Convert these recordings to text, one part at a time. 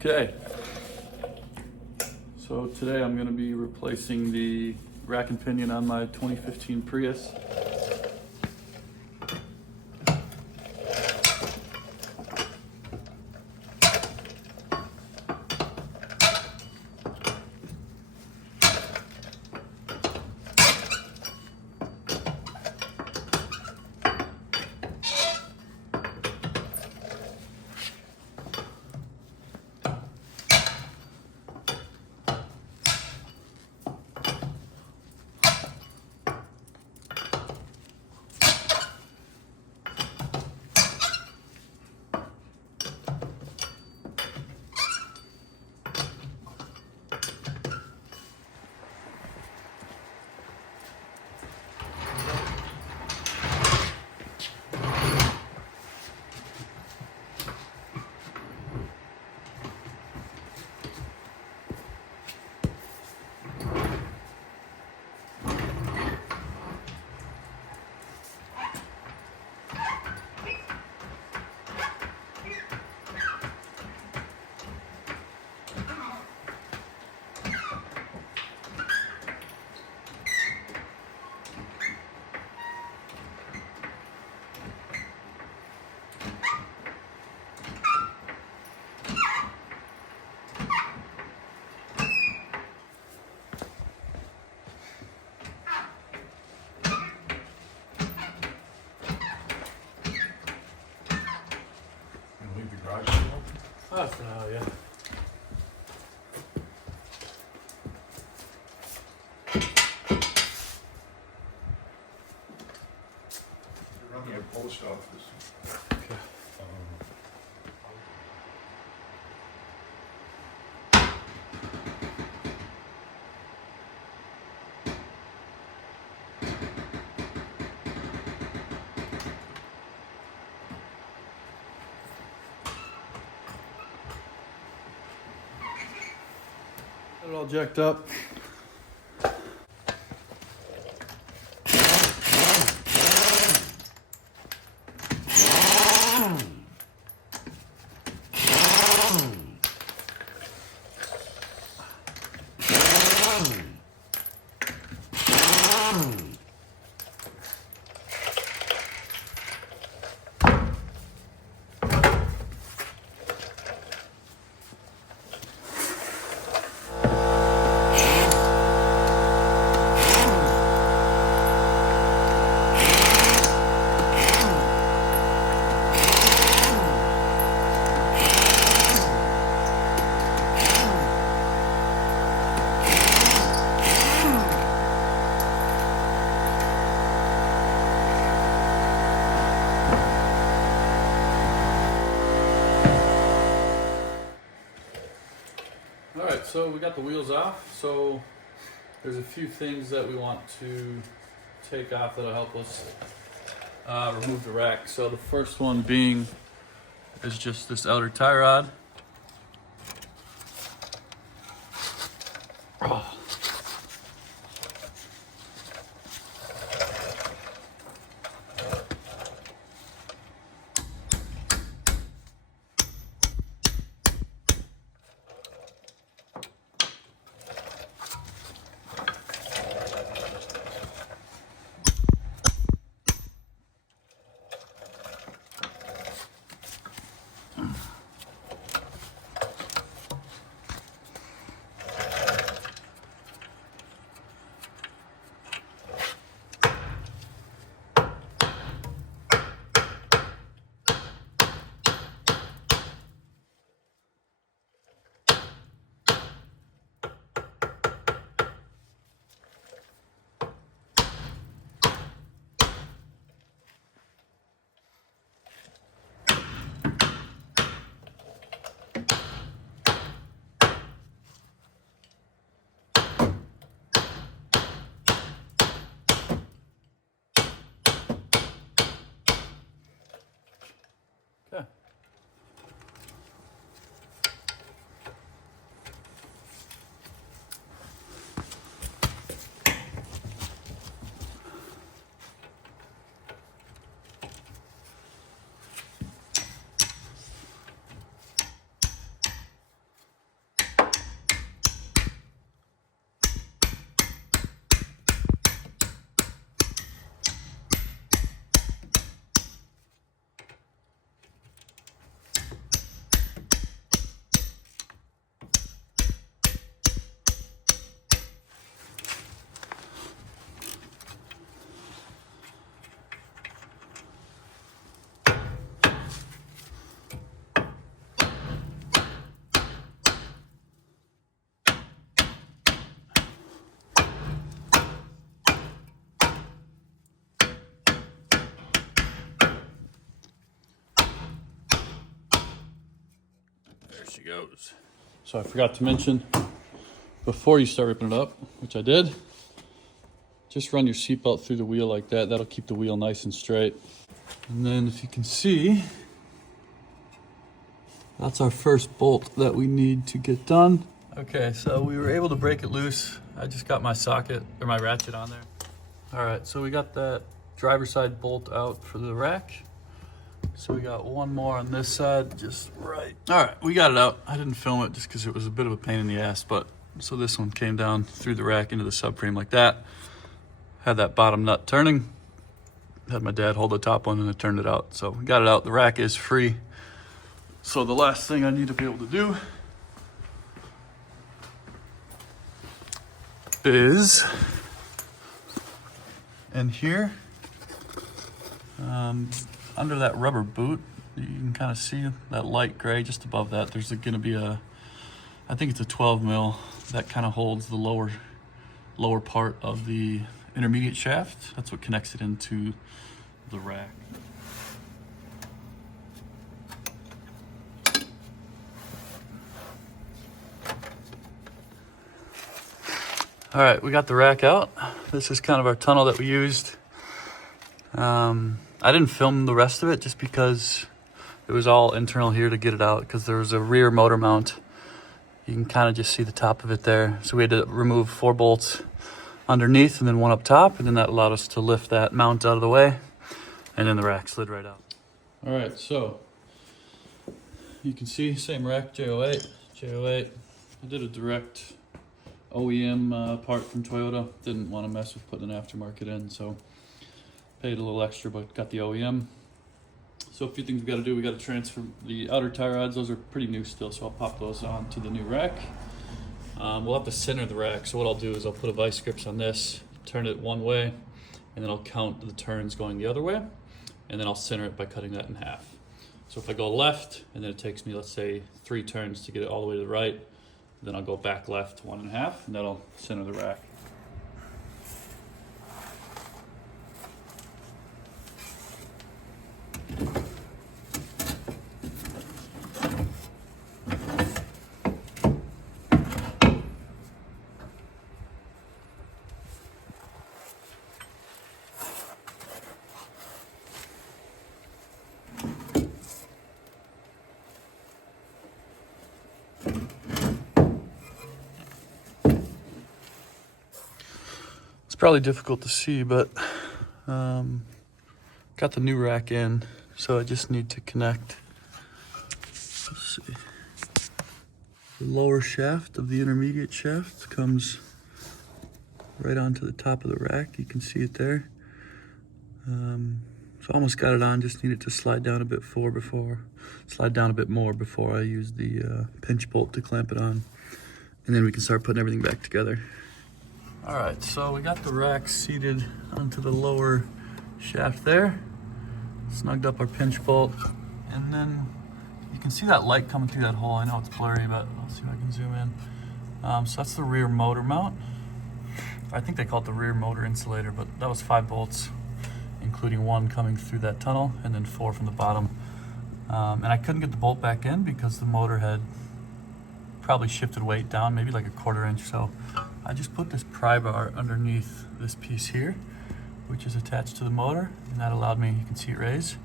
Okay, so today I'm going to be replacing the rack and pinion on my 2015 Prius. Leave the garage door open? Oh, for now, yeah. You're running a post office. Okay. Got it all jacked up. Alright, so we got the wheels off, so there's a few things that we want to take off that'll help us remove the rack. So the first one being is just this outer tie rod. Oh. she goes. So I forgot to mention, before you start ripping it up, which I did, just run your seatbelt through the wheel like that. That'll keep the wheel nice and straight. And then if you can see, that's our first bolt that we need to get done. Okay, so we were able to break it loose. I just got my socket, or my ratchet on there. All right, so we got that driver's side bolt out for the rack. So we got one more on this side, just right. All right, we got it out. I didn't film it just because it was a bit of a pain in the ass, but so this one came down through the rack into the subframe like that. Had that bottom nut turning. Had my dad hold the top one and I turned it out. So we got it out. The rack is free. So the last thing I need to be able to do is in here, under that rubber boot, you can kind of see that light gray just above that. There's going to be I think it's a 12 mil that kind of holds the lower part of the intermediate shaft. That's what connects it into the rack. All right, we got the rack out. This is kind of our tunnel that we used. I didn't film the rest of it just because it was all internal here to get it out, because there was a rear motor mount. You can kind of just see the top of it there. So we had to remove 4 bolts underneath and then 1 up top, and then that allowed us to lift that mount out of the way, and then the rack slid right out. All right, so you can see same rack, J08. I did a direct OEM part from Toyota. Didn't want to mess with putting an aftermarket in, so paid a little extra, but got the OEM. So a few things we got to do. We got to transfer the outer tie rods. Those are pretty new still, so I'll pop those onto the new rack. We'll have to center the rack. So what I'll do is I'll put a vice grips on this, turn it one way, and then I'll count the turns going the other way, and then I'll center it by cutting that in half. So if I go left, and then it takes me, let's say, 3 turns to get it all the way to the right, then I'll go back left 1.5, and that'll center the rack. Probably difficult to see, but got the new rack in, so I just need to connect, let's see, the lower shaft of the intermediate shaft comes right onto the top of the rack. You can see it there. So almost got it on, just need it to slide down a bit more before I use the pinch bolt to clamp it on, and then we can start putting everything back together. All right, so we got the rack seated onto the lower shaft there. Snugged up our pinch bolt, and then you can see that light coming through that hole. I know it's blurry, but I'll see if I can zoom in. So that's the rear motor mount. I think they call it the rear motor insulator, but that was 5 bolts, including 1 coming through that tunnel, and then 4 from the bottom. And I couldn't get the bolt back in because the motor had probably shifted weight down, maybe like a 1/4 inch. So I just put this pry bar underneath this piece here, which is attached to the motor, and that allowed me, you can see it raise.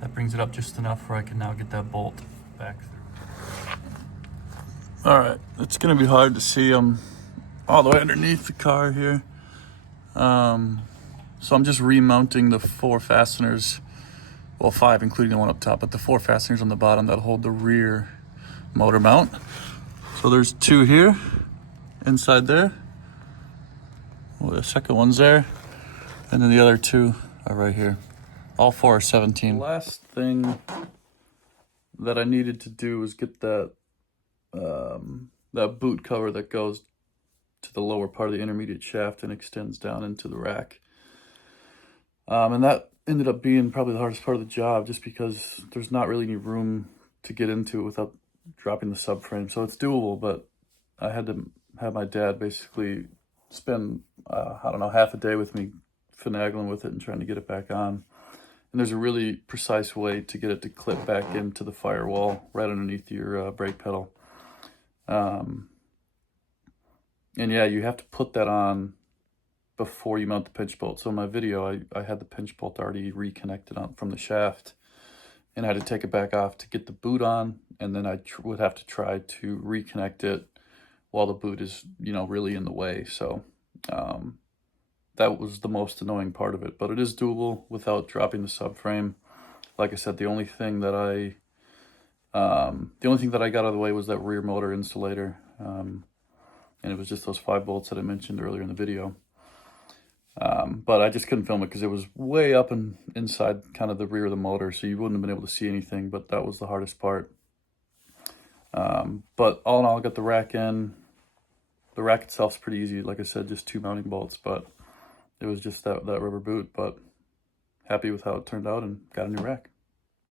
That brings it up just enough where I can now get that bolt back through. All right, it's gonna be hard to see. I'm all the way underneath the car here. So I'm just remounting the 4 fasteners, well 5 including the one up top, but the 4 fasteners on the bottom that hold the rear motor mount. So there's 2 here, inside there. Well, the second one's there, and then the other 2 are right here. All 4 are 17. The last thing that I needed to do was get that that boot cover that goes to the lower part of the intermediate shaft and extends down into the rack. And that ended up being probably the hardest part of the job, just because there's not really any room to get into it without dropping the subframe. So it's doable, but I had to have my dad basically spend, I don't know, half a day with me finagling with it and trying to get it back on. And there's a really precise way to get it to clip back into the firewall right underneath your brake pedal. And yeah, you have to put that on before you mount the pinch bolt. So in my video, I had the pinch bolt already reconnected on from the shaft, and I had to take it back off to get the boot on, and then I would have to try to reconnect it while the boot is, you know, really in the way. So that was the most annoying part of it, but it is doable without dropping the subframe. Like I said, the only thing that I got out of the way was that rear motor insulator, and it was just those 5 bolts that I mentioned earlier in the video. But I just couldn't film it because it was way up and inside kind of the rear of the motor, so you wouldn't have been able to see anything, but that was the hardest part. But all in all, I got the rack in. The rack itself's pretty easy. Like I said, just 2 mounting bolts, but it was just that rubber boot. But happy with how it turned out and got a new rack.